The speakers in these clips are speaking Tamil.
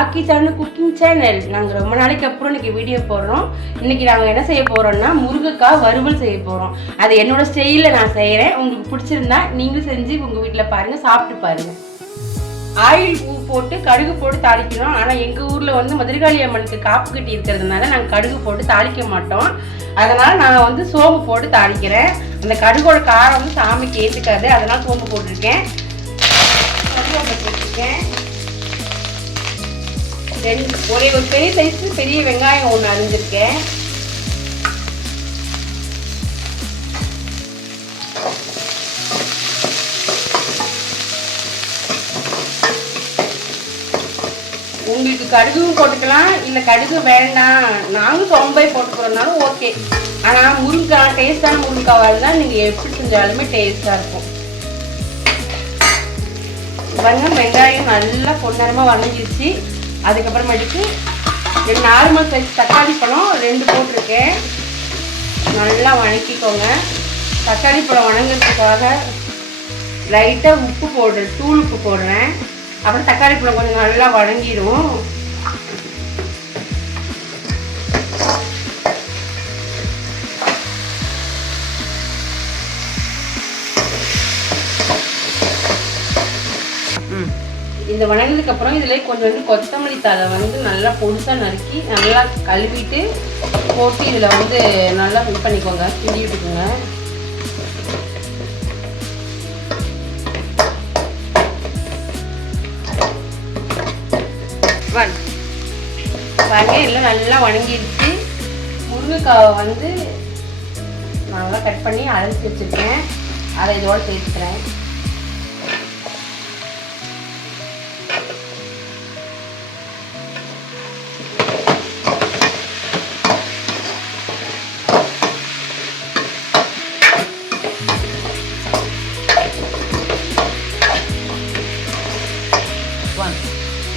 Rakhi channel cooking channel. நாங்கள் ரொம்ப நாளைக்கு அப்புறம் இன்னைக்கு வீடியோ போடுறோம். இன்னைக்கு நாங்கள் என்ன செய்ய போறோம்னா முருங்கைக்காய் வறுவல் செய்ய போறோம். அது என்னோட ஸ்டைலில் நான் செய்கிறேன். உங்களுக்கு பிடிச்சிருந்தா நீங்களும் செஞ்சு உங்கள் வீட்டில் பாருங்க, சாப்பிட்டு பாருங்க. ஆயில் பூ போட்டு கடுகு போட்டு தாளிக்கிறோம். ஆனால் எங்கள் ஊரில் வந்து மதுரகாளி அம்மனுக்கு காப்பு கட்டி இருக்கிறதுனால நாங்கள் கடுகு போட்டு தாளிக்க மாட்டோம். அதனால் நான் வந்து சோம்பு போட்டு தாளிக்கிறேன். அந்த கடுகோட காரம் வந்து சாமிக்கு ஏற்றுக்காது, அதனால் சோம்பு போட்டிருக்கேன். போட்டிருக்கேன் ஒரே ஒரு பெரிய சைஸ் பெரிய வெங்காயம் ஒன்று அரிஞ்சிருக்கேன். உங்களுக்கு கடுகும் போட்டுக்கலாம், இல்லை கடுகு வேண்டாம் நாங்கள் சோம்பை போட்டுக்கிறோம்னாலும் ஓகே. ஆனால் முருங்கைக்காய் டேஸ்டான முருங்கைக்காய் தான் நீங்கள் எப்படி செஞ்சாலுமே டேஸ்டாக இருக்கும். வெங்காயம் நல்லா பொன்னரமாக வணங்கிடுச்சு. அதுக்கப்புறமேட்டுக்கு 4 சைஸ் தக்காளி பழம் 2 போட்டிருக்கேன். நல்லா வணக்கிக்கோங்க. தக்காளி பழம் வணங்குறதுக்காக லைட்டாக உப்பு போடுறேன், தூள் உப்பு போடுறேன். அப்புறம் தக்காளி பழம் கொஞ்சம் நல்லா வணங்கிடும். இந்த வணங்கினதுக்கு அப்புறம் இதுல கொஞ்சம் கொத்தமல்லி தழை வந்து நல்லா பொடிசா நறுக்கி நல்லா கழுவிட்டு போட்டு இதுல வந்து நல்லா மிக்ஸ் பண்ணிக்கோங்க, கிண்டி விட்டுக்கோங்க. பாருங்க எல்லாம் நல்லா வணங்கிடுச்சு. முருங்கைக்காவை வந்து நல்லா கட் பண்ணி அரைச்சி வச்சிருக்கேன். அதை இதோட சேர்த்துக்கிறேன்.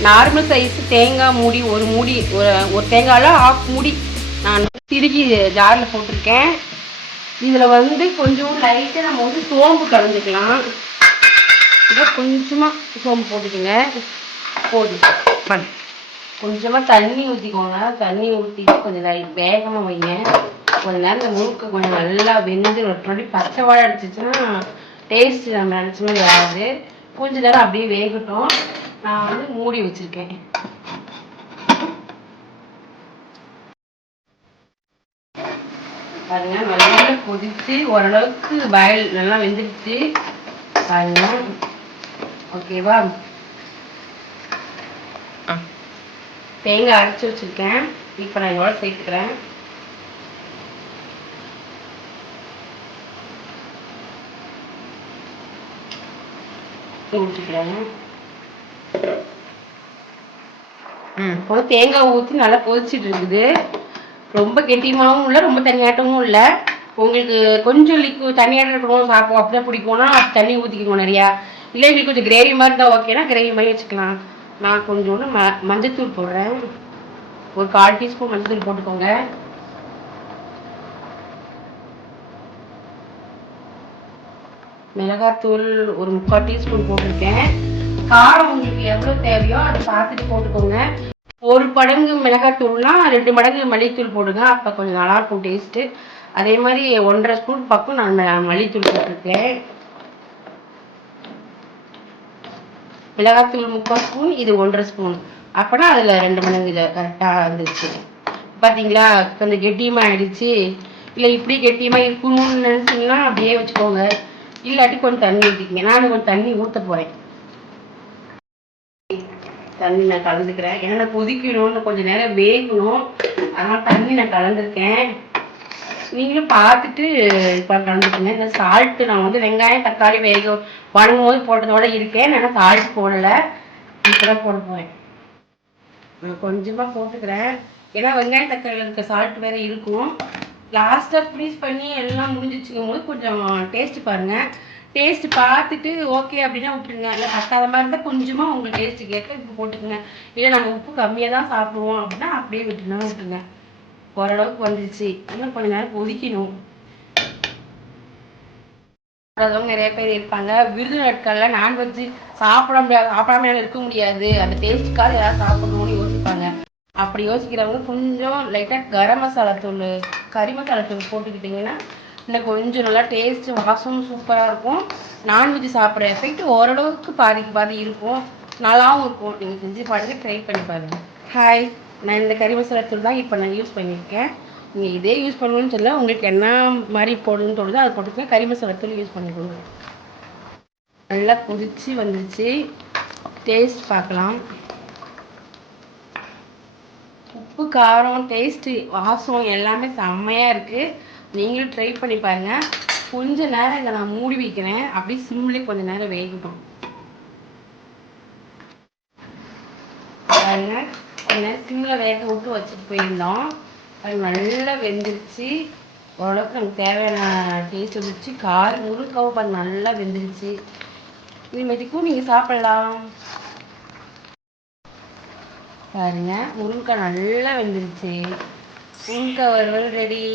நார்மல் சைஸ் தேங்காய் மூடி ஒரு தேங்காயில் 1/2 மூடி நான் திருகி ஜாரில் போட்டிருக்கேன். இதில் வந்து கொஞ்சம் லைட்டாக நம்ம வந்து சோம்பு கலந்துக்கலாம். இதை கொஞ்சமாக சோம்பு போட்டுக்கோங்க. போதும். கொஞ்சமாக தண்ணி ஊற்றிக்கோங்க. தண்ணி ஊற்றிட்டு கொஞ்சம் வேகமாக வைங்க. கொஞ்சம் நேரம் இந்த முறுக்கு கொஞ்சம் நல்லா வெந்து ஒரு பச்சை வாழை அடிச்சிச்சுன்னா டேஸ்ட்டு நம்ம நினச்ச மாதிரி வராது. கொஞ்சம் நேரம் அப்படியே வேகட்டும். நான் வந்து மூடி வச்சிருக்கேன். பாருங்க நல்லா கொதிச்சு ஓரளவுக்கு பாயில் நல்லா வெந்துடுச்சு பாருங்க. ஓகேவா? தேங்காய் அரைச்சி வச்சிருக்கேன். இப்போ நான் இதோட சேர்த்துக்கிறேன். ஊற்றிக்கிறேன். இப்போ தேங்காய் ஊற்றி நல்லா கொதிச்சுட்டு இருக்குது. ரொம்ப கெட்டியமாகவும் இல்லை, ரொம்ப தண்ணியாட்டமும் இல்லை. உங்களுக்கு கொஞ்சம் தண்ணியாட்டம் இருக்கணும் சாப்பிடும் அப்படிதான் பிடிக்கும்னா தண்ணி ஊற்றிக்கணும் நிறையா. இல்லை எங்களுக்கு கொஞ்சம் கிரேவி மாதிரி தான் ஓகேனா கிரேவி மாதிரி வச்சுக்கலாம். நான் கொஞ்சோண்டு மஞ்சத்தூள் போடுறேன். ஒரு 1/4 டீஸ்பூன் மஞ்சத்தூள் போட்டுக்கோங்க. மிளகாத்தூள் ஒரு 3/4 டீஸ்பூன் போட்டிருக்கேன். காரம் உங்களுக்கு எவ்வளோ தேவையோ அதை பார்த்துட்டு போட்டுக்கோங்க. 1 மடங்கு மிளகாத்தூள்னா 2 மடங்கு மல்லித்தூள் போடுங்க. அப்போ கொஞ்சம் நல்லாயிருக்கும் டேஸ்ட்டு. அதே மாதிரி 1/2 ஸ்பூன் பக்கம் நான் மல்லித்தூள் போட்டிருக்கேன். மிளகாத்தூள் 3/4 ஸ்பூன், இது 1/2 ஸ்பூன். அப்போனா அதில் 2 மடங்கு இதை கரெக்டாக வந்துருச்சு. பார்த்தீங்களா? கொஞ்சம் கெட்டியமாக ஆகிடுச்சு. இல்லை இப்படி கெட்டியமாக இருக்கணும்னு நினச்சிங்கன்னா அப்படியே வச்சுக்கோங்க. இல்லாட்டி கொஞ்சம் தண்ணி ஊற்றிக்கிங்க. நான் கொஞ்சம் தண்ணி ஊற்ற போகிறேன். தண்ணி நான் கலந்துக்கிறேன். ஏன்னா கொதிக்கணும்னு கொஞ்சம் நேரம் வேகணும், அதனால் தண்ணி நான் கலந்துருக்கேன். நீங்களும் பார்த்துட்டு இப்போ கலந்துக்குங்க. இந்த சால்ட்டு நான் வந்து வெங்காயம் தக்காளி வணங்கும் போது போட்டதோட இருக்கேன். நான் சால்ட் போடலை, இப்போ தான் போட போகிறேன். நான் கொஞ்சமாக போட்டுக்கிறேன். ஏன்னா வெங்காயம் தக்காளியில் இருக்க சால்ட் வேறு இருக்கும். லாஸ்ட்டாக ஃப்ரீஸ் பண்ணி எல்லாம் முடிஞ்சிச்சுக்கும் போது கொஞ்சம் டேஸ்ட்டு பாருங்கள். டேஸ்ட்டு பார்த்துட்டு ஓகே அப்படின்னா விட்டுருங்க. இல்லை பத்தாத மாதிரி இருந்தால் கொஞ்சமாக உங்களுக்கு டேஸ்ட்டுக்கு ஏற்ற உப்பு போட்டுக்கோங்க. இல்லை நாங்கள் உப்பு கம்மியாக தான் சாப்பிடுவோம் அப்படின்னா அப்படியே விட்டுருங்க. ஓரளவுக்கு வந்துடுச்சு. இன்னும் கொஞ்சம் நேரம் கொதிக்கணும். சாப்பிடாதவங்க நிறைய பேர் இருப்பாங்க. விருது நாட்களில் நான்வெஜ்ஜு சாப்பிடாம இருக்க முடியாது, அந்த டேஸ்ட்டுக்காக யாராவது சாப்பிடணும்னு யோசிப்பாங்க. அப்படி யோசிக்கிறவங்க கொஞ்சம் லைட்டாக கரம் மசாலா தூள், கறி மசாலா தூள் போட்டுக்கிட்டிங்கன்னா இன்னும் கொஞ்சம் நல்லா டேஸ்ட்டு வாசமும் சூப்பராக இருக்கும். நான்வெஜ் சாப்பிட்ற எஃபெக்ட் ஓரளவுக்கு பாதிக்கு பாதி இருக்கும், நல்லாவும் இருக்கும். நீங்கள் செஞ்சு பாருங்கள், ட்ரை பண்ணி பாருங்கள். ஹாய், நான் இந்த கறி மசாலா தூள் தான் இப்போ நான் யூஸ் பண்ணியிருக்கேன். நீங்கள் இதே யூஸ் பண்ணணும்னு தெரியல, உங்களுக்கு என்ன மாதிரி போடணும்னு தோணுதோ அதை போட்டுக்க. கறி மசாலா தூள் யூஸ் பண்ணிக்கோங்க. நல்லா கொதிச்சு வந்துச்சு, டேஸ்ட் பார்க்கலாம். உப்பு, காரம், டேஸ்ட்டு, வாசம் எல்லாமே செம்மையாக இருக்குது. நீங்களும் ட்ரை பண்ணி பாருங்கள். கொஞ்சம் நேரம் இதை நான் மூடி வைக்கிறேன், அப்படியே சிம்லேயே கொஞ்சம் நேரம் வேகட்டும். பாருங்க, கொஞ்ச நேரம் சிம்மில் வேக விட்டு வச்சுட்டு போயிருந்தோம். அது நல்லா வெந்துருச்சு. ஓரளவுக்கு நமக்கு தேவையான டேஸ்ட் வந்துருச்சு. முருங்கைக்காவும் பாருங்க நல்லா வெந்துருச்சு. இனிமேட்டுக்கும் நீங்கள் சாப்பிடலாம். பாருங்க, முருங்கைக்காய் நல்லா வெந்துருச்சு. முருங்கைக்காய் வறுவல் ரெடி.